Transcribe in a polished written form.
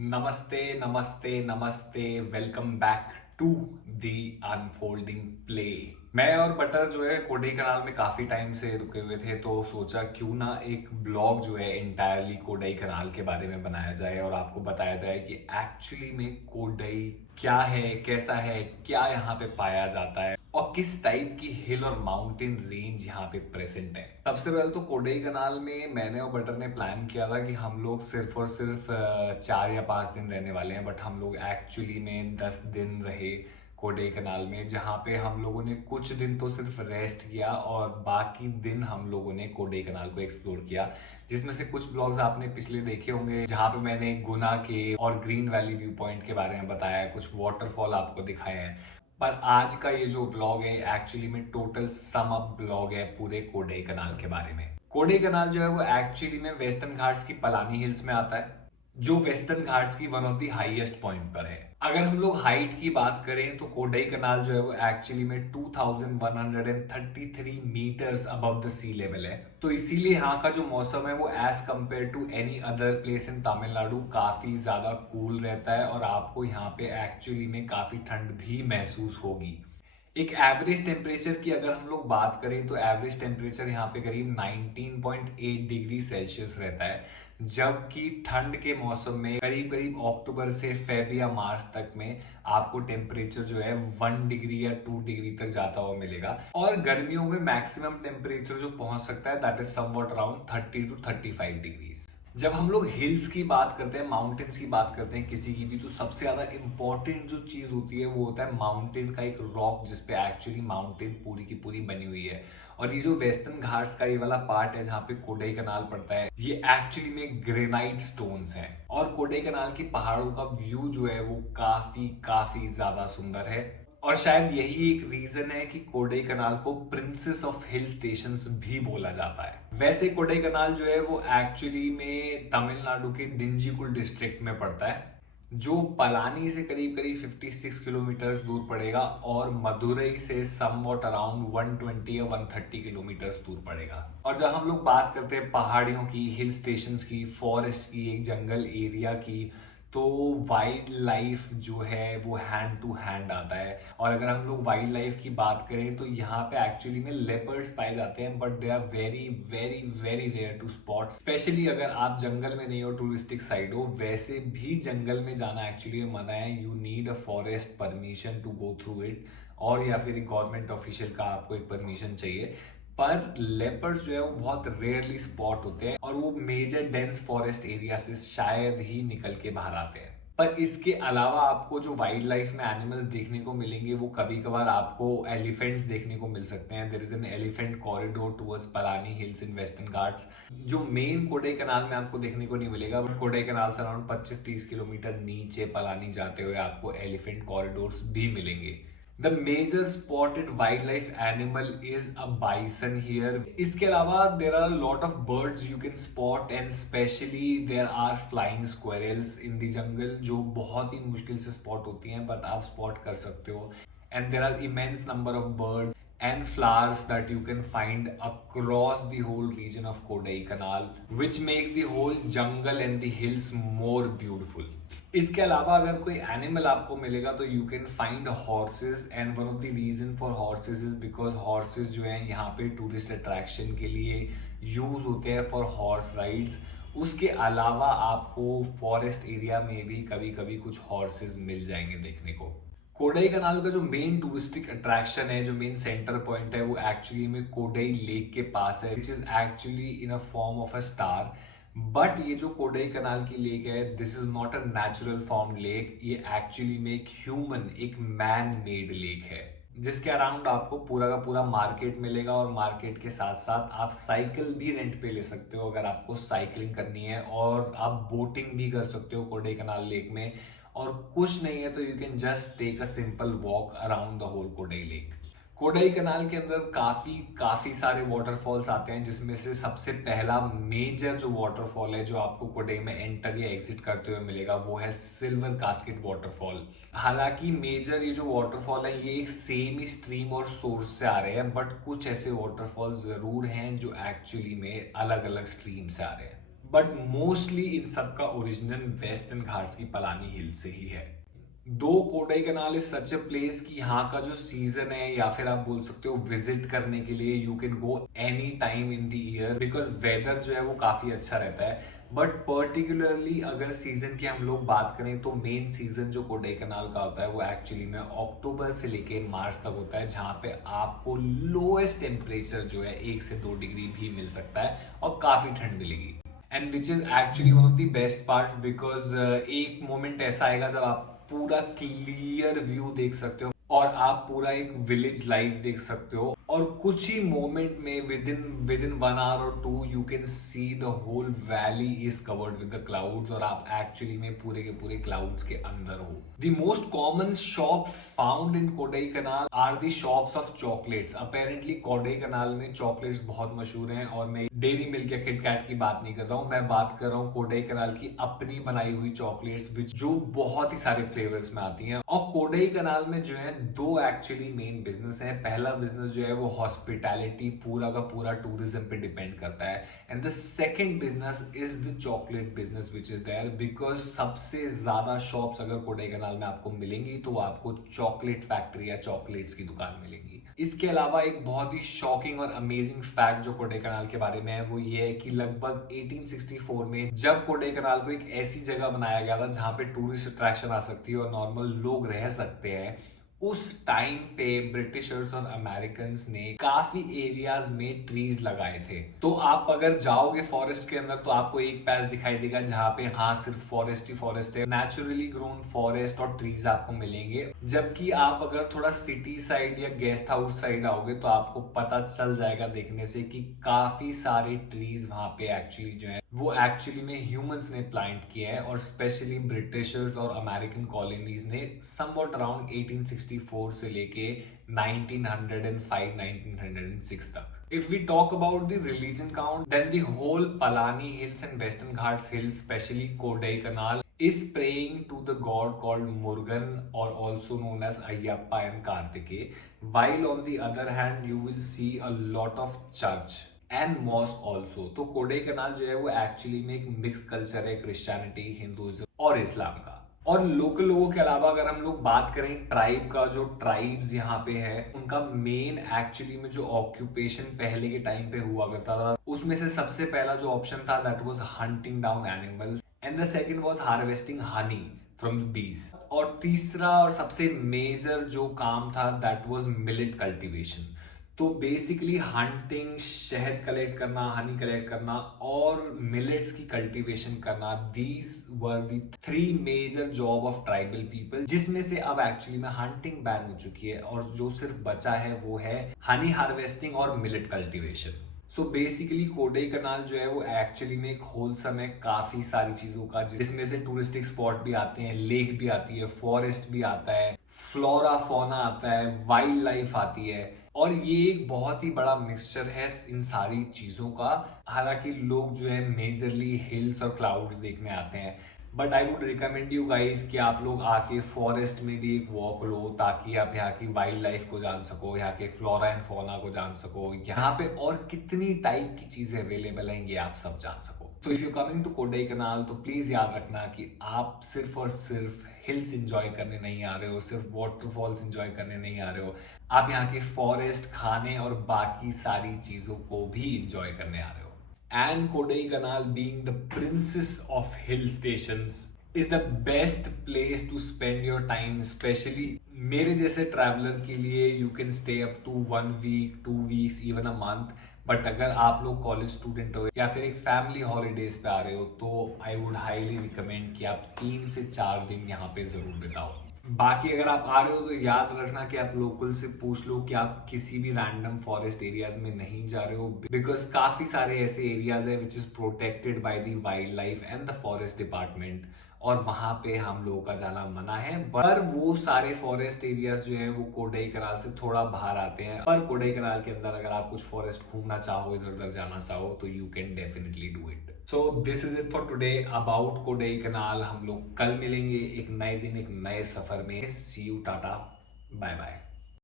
नमस्ते नमस्ते नमस्ते, welcome back to the unfolding play. मैं और बटर जो है कोडई कनाल में काफी टाइम से रुके हुए थे, तो सोचा क्यों ना एक ब्लॉग जो है इंटायरली कोडई कनाल के बारे में बनाया जाए और आपको बताया जाए कि एक्चुअली में कोडई क्या है, कैसा है, क्या यहाँ पे पाया जाता है और किस टाइप की हिल और माउंटेन रेंज यहाँ पे प्रेजेंट है। सबसे पहले तो कोडई कनाल में मैंने और बटर ने प्लान किया था कि हम लोग सिर्फ और सिर्फ 4 या 5 दिन रहने वाले हैं, बट हम लोग एक्चुअली में 10 दिन रहे कोडई कनाल में, जहाँ पे हम लोगों ने कुछ दिन तो सिर्फ रेस्ट किया और बाकी दिन हम लोगों ने कोडई कनाल को एक्सप्लोर किया। जिसमें से कुछ ब्लॉग्स आपने पिछले देखे होंगे जहाँ पे मैंने गुना के और ग्रीन वैली व्यू पॉइंट के बारे में बताया, कुछ वाटरफॉल आपको दिखाए हैं। पर आज का ये जो ब्लॉग है एक्चुअली में टोटल सम अप ब्लॉग है पूरे कोडई कनाल के बारे में। कोडई कनाल जो है वो एक्चुअली में वेस्टर्न घाट्स की पलानी हिल्स में आता है, जो वेस्टर्न घाट्स की one of the highest point पर है। अगर हम लोग हाइट की बात करें तो कोडई कनाल जो है वो एक्चुअली में 2133 metres above the sea level है। तो इसीलिए यहाँ का जो मौसम है वो as compare to any other place in Tamil Nadu काफी ज्यादा कूल रहता है और आपको यहाँ पे एक्चुअली में काफी ठंड भी महसूस होगी। एक एवरेज टेम्परेचर की अगर हम लोग बात करें तो एवरेज टेम्परेचर यहाँ पे करीब 19.8 डिग्री सेल्सियस रहता है, जबकि ठंड के मौसम में करीब करीब अक्टूबर से फेब या मार्च तक में आपको टेम्परेचर जो है 1 डिग्री या 2 डिग्री तक जाता हुआ मिलेगा। और गर्मियों में मैक्सिमम टेम्परेचर जो पहुंच सकता है that is somewhat around 30 to 35 degrees. जब हम लोग हिल्स की बात करते हैं, माउंटेन्स की बात करते हैं किसी की भी, तो सबसे ज्यादा इंपॉर्टेंट जो चीज होती है वो होता है माउंटेन का एक रॉक जिसपे एक्चुअली माउंटेन पूरी की पूरी बनी हुई है। और ये जो वेस्टर्न घाट्स का ये वाला पार्ट है जहाँ पे कोडई कनाल पड़ता है, ये एक्चुअली में ग्रेनाइट स्टोन्स हैं। और कोडई कनाल की पहाड़ों का व्यू जो है वो काफी काफी ज्यादा सुंदर है। और शायद यही एक रीजन है कि कोडई कनाल को प्रिंसेस ऑफ हिल स्टेशंस भी बोला जाता है। वैसे कोडई कनाल जो है वो एक्चुअली में तमिलनाडु के डिंजीगुल डिस्ट्रिक्ट में पड़ता है, जो पलानी से करीब करीब 56 किलोमीटर दूर पड़ेगा और मदुरई से समवॉट अराउंड 120 या 130 किलोमीटर दूर पड़ेगा। और जब हम लोग बात करते हैं पहाड़ियों की, हिल स्टेशंस की, फॉरेस्ट की, एक जंगल एरिया की, तो वाइल्ड लाइफ जो है वो हैंड टू हैंड आता है। और अगर हम लोग वाइल्ड लाइफ की बात करें तो यहाँ पे एक्चुअली में लेपर्ड्स पाए जाते हैं, but they are very very very rare to spot, specially अगर आप जंगल में नहीं हो, टूरिस्टिक साइड हो। वैसे भी जंगल में जाना एक्चुअली मना है, you need a forest permission to go through it, और या फिर एक गवर्नमेंट ऑफिशियल का आपको एक परमिशन चाहिए। पर लेपर्ड्स जो है वो बहुत रेयरली स्पॉट होते हैं और वो मेजर डेंस फॉरेस्ट एरिया से शायद ही निकल के बाहर आते हैं। पर इसके अलावा आपको जो वाइल्ड लाइफ में एनिमल्स देखने को मिलेंगे वो कभी कभार आपको एलिफेंट्स देखने को मिल सकते हैं। There is an elephant corridor towards Palani hills in western Ghats, जो मेन कोडई कनाल में आपको देखने को नहीं मिलेगा, बट कोडई कनाल से अराउंड 25-30 किलोमीटर नीचे पलानी जाते हुए आपको एलिफेंट कॉरिडोर्स भी मिलेंगे। The major spotted wildlife animal is a bison here. इसके अलावा there are a lot of birds you can spot and especially there are flying squirrels in the jungle, जो बहुत ही मुश्किल से spot होती हैं but आप spot कर सकते हो। And there are immense number of birds and flowers that you can find across the whole region of Kodai Canal, which makes the whole jungle and the hills more beautiful. इसके अलावा अगर कोई animal आपको मिलेगा तो you can find horses, and one of the reason for horses is because horses जो है यहाँ पे टूरिस्ट अट्रैक्शन के लिए यूज होते हैं फॉर हॉर्स राइड्स। उसके अलावा आपको फॉरेस्ट एरिया में भी कभी कभी कुछ हॉर्सेस मिल जाएंगे देखने को। कोडई कनाल का जो मेन टूरिस्टिक अट्रैक्शन है, जो मेन सेंटर पॉइंट है, वो एक्चुअली में कोडई लेक के पास है, which is actually in a form of a star. But ये जो कोडई कनाल की लेक है, this is not a natural form lake, ये एक्चुअली में एक ह्यूमन, एक मैन मेड लेक है, जिसके अराउंड आपको पूरा का पूरा मार्केट मिलेगा। और मार्केट के साथ साथ आप साइकिल भी रेंट पे ले सकते हो अगर आपको साइकिलिंग करनी है, और आप बोटिंग भी कर सकते हो कोडई कनाल लेक में। और कुछ नहीं है तो you can just take a simple walk around the whole Kodai lake. Kodaikanal के अंदर काफी काफी सारे वाटरफॉल्स आते हैं, जिसमें से सबसे पहला मेजर जो वाटरफॉल है जो आपको कोडई में एंटर या एग्जिट करते हुए मिलेगा वो है सिल्वर कास्केट वाटरफॉल। हालांकि मेजर ये जो वाटरफॉल है ये एक सेम ही स्ट्रीम और सोर्स से आ रहे हैं, बट कुछ ऐसे वाटरफॉल जरूर हैं जो एक्चुअली में अलग अलग स्ट्रीम से आ रहे हैं। बट मोस्टली इन सब का ओरिजिनल वेस्टर्न घाट्स की पलानी हिल से ही है। दो कोडाई कनाल इज सच अ प्लेस कि यहाँ का जो सीजन है या फिर आप बोल सकते हो विजिट करने के लिए you can go any time in the year, because weather जो है वो काफी अच्छा रहता है। बट पर्टिकुलरली अगर सीजन की हम लोग बात करें तो मेन सीजन जो कोडाई कनाल का होता है वो एक्चुअली में अक्टूबर से लेके मार्च तक होता है, जहाँ पे आपको लोएस्ट टेम्परेचर जो है 1 से 2 डिग्री भी मिल सकता है और काफी ठंड मिलेगी। And which is actually one of the best part, because एक मोमेंट ऐसा आएगा जब आप पूरा क्लियर व्यू देख सकते हो और आप पूरा एक विलेज लाइफ देख सकते हो, और कुछ ही मोमेंट में विद इन 1 आवर और 2 you can see the whole valley is covered with the clouds, और आप एक्चुअली में पूरे के पूरे क्लाउड्स के अंदर हो। The most common shop found in Kodaikanal are the shops of chocolates. Apparently Kodaikanal में चॉकलेट्स बहुत मशहूर हैं, और मैं डेयरी मिल्क या किटकैट की बात नहीं कर रहा हूँ, मैं बात कर रहा हूँ कोडाई कनाल की अपनी बनाई हुई चॉकलेट्स जो बहुत ही सारे फ्लेवर्स में आती हैं। और कोडाई कनाल में जो है दो एक्चुअली मेन बिजनेस है। पहला बिजनेस जो है वो हॉस्पिटैलिटी, पूरा का पूरा टूरिज्म पे डिपेंड करता है, and the second business is the chocolate business which is there, because सबसे ज्यादा शॉप्स अगर कोडाई कनाल में आपको मिलेंगी तो आपको चॉकलेट फैक्ट्री या चॉकलेट्स की दुकान मिलेंगी। इसके अलावा एक बहुत ही शॉकिंग और अमेजिंग फैक्ट जो कोडाई कनाल के बारे में है वो ये है कि लगभग 1864 में जब कोडाई कनाल को एक ऐसी जगह बनाया गया था जहां पे टूरिस्ट अट्रैक्शन आ सकती है और नॉर्मल लोग रह सकते हैं, उस टाइम पे ब्रिटिशर्स और अमेरिकन ने काफी एरियाज में ट्रीज लगाए थे। तो आप अगर जाओगे फॉरेस्ट के अंदर तो आपको एक पैच दिखाई देगा जहाँ पे हाँ सिर्फ फॉरेस्ट ही फॉरेस्ट है, नेचुरली ग्रोन फॉरेस्ट और ट्रीज आपको मिलेंगे। जबकि आप अगर थोड़ा सिटी साइड या गेस्ट हाउस साइड आओगे तो आपको पता चल जाएगा देखने से कि काफी सारे ट्रीज वहां पे एक्चुअली जो है वो एक्चुअली में ह्यूमंस ने प्लांट किए हैं, और स्पेशली ब्रिटिशर्स और अमेरिकन कॉलोनीज ने समवॉट अराउंड 1864 से लेके 1905 1906 तक। If we talk about the religion count, then the whole Palani Hills and Western Ghats Hills, especially Kodai Canal, is praying to the god called Murugan, or also known as Ayyappa and Kartike. While on the other hand, you will see a lot of church and mosque also. तो कोडाई कनाल जो है वो actually में एक mix culture है Christianity, Hinduism और इस्लाम का। और लोकल लोगों के अलावा अगर हम लोग बात करें ट्राइब का, जो ट्राइब्स यहाँ पे है उनका मेन एक्चुअली में जो ऑक्यूपेशन पहले के टाइम पे हुआ करता था उसमें से सबसे पहला जो ऑप्शन था that was hunting down animals, and the second was harvesting honey from the bees, और तीसरा और सबसे मेजर जो काम था दैट वाज मिलेट कल्टीवेशन। तो बेसिकली हंटिंग, शहद कलेक्ट करना, हनी कलेक्ट करना और मिलेट्स की कल्टीवेशन करना, these were the 3 major job of tribal people, जिसमें से अब एक्चुअली में हंटिंग बैन हो चुकी है और जो सिर्फ बचा है वो है हनी हार्वेस्टिंग और millet cultivation. So basically Kodai कनाल जो है वो एक्चुअली में एक होलसम है काफी सारी चीजों का, जिसमें से टूरिस्टिक स्पॉट भी आते हैं, लेक भी आती है, फॉरेस्ट भी आता है, फ्लोरा फोना आता है, वाइल्ड लाइफ आती है, और ये एक बहुत ही बड़ा मिक्सचर है इन सारी चीजों का। हालांकि लोग जो है मेजरली हिल्स और क्लाउड्स देखने आते हैं, but I would recommend you guys कि आप लोग आके फॉरेस्ट में भी एक वॉक लो, ताकि आप यहाँ की वाइल्ड लाइफ को जान सको, यहाँ के फ्लोरा एंड फौना को जान सको, यहाँ पे और कितनी टाइप की चीजें अवेलेबल हैं ये आप सब जान सको। So if you coming to Kodaikanal तो प्लीज याद रखना कि आप सिर्फ और सिर्फ हिल्स एंजॉय करने नहीं आ रहे हो, सिर्फ वाटरफॉल्स एंजॉय करने नहीं आ रहे हो, आप यहाँ के फॉरेस्ट, खाने और बाकी सारी चीजों को भी एंजॉय करने आ रहे हो। And Kodaikanal, being the princess of hill stations, is the best place to spend your time, especially मेरे जैसे ट्रैवलर के लिए। You can stay up to 1 week, 2 weeks, even a month. But अगर आप लोग कॉलेज स्टूडेंट हो या फिर एक फैमिली हॉलीडेज पे आ रहे हो तो आई वुड हाईली रिकमेंड कि आप 3 से 4 दिन यहाँ पे जरूर बिताओ। बाकी अगर आप आ रहे हो तो याद रखना कि आप लोकल से पूछ लो कि आप किसी भी रैंडम फॉरेस्ट एरियाज में नहीं जा रहे हो, बिकॉज काफी सारे ऐसे एरियाज है which is protected by the wild life and the forest department, और वहां पे हम लोगों का जाना मना है। पर वो सारे फॉरेस्ट एरियाज जो है वो कोडाई कनाल से थोड़ा बाहर आते हैं, पर कोडाई कनाल के अंदर अगर आप कुछ फॉरेस्ट घूमना चाहो, इधर उधर जाना चाहो तो you can definitely do it. So this is it for today about Kodaikanal. हम लोग कल मिलेंगे एक नए दिन, एक नए सफर में। सी यू, टाटा, बाय बाय।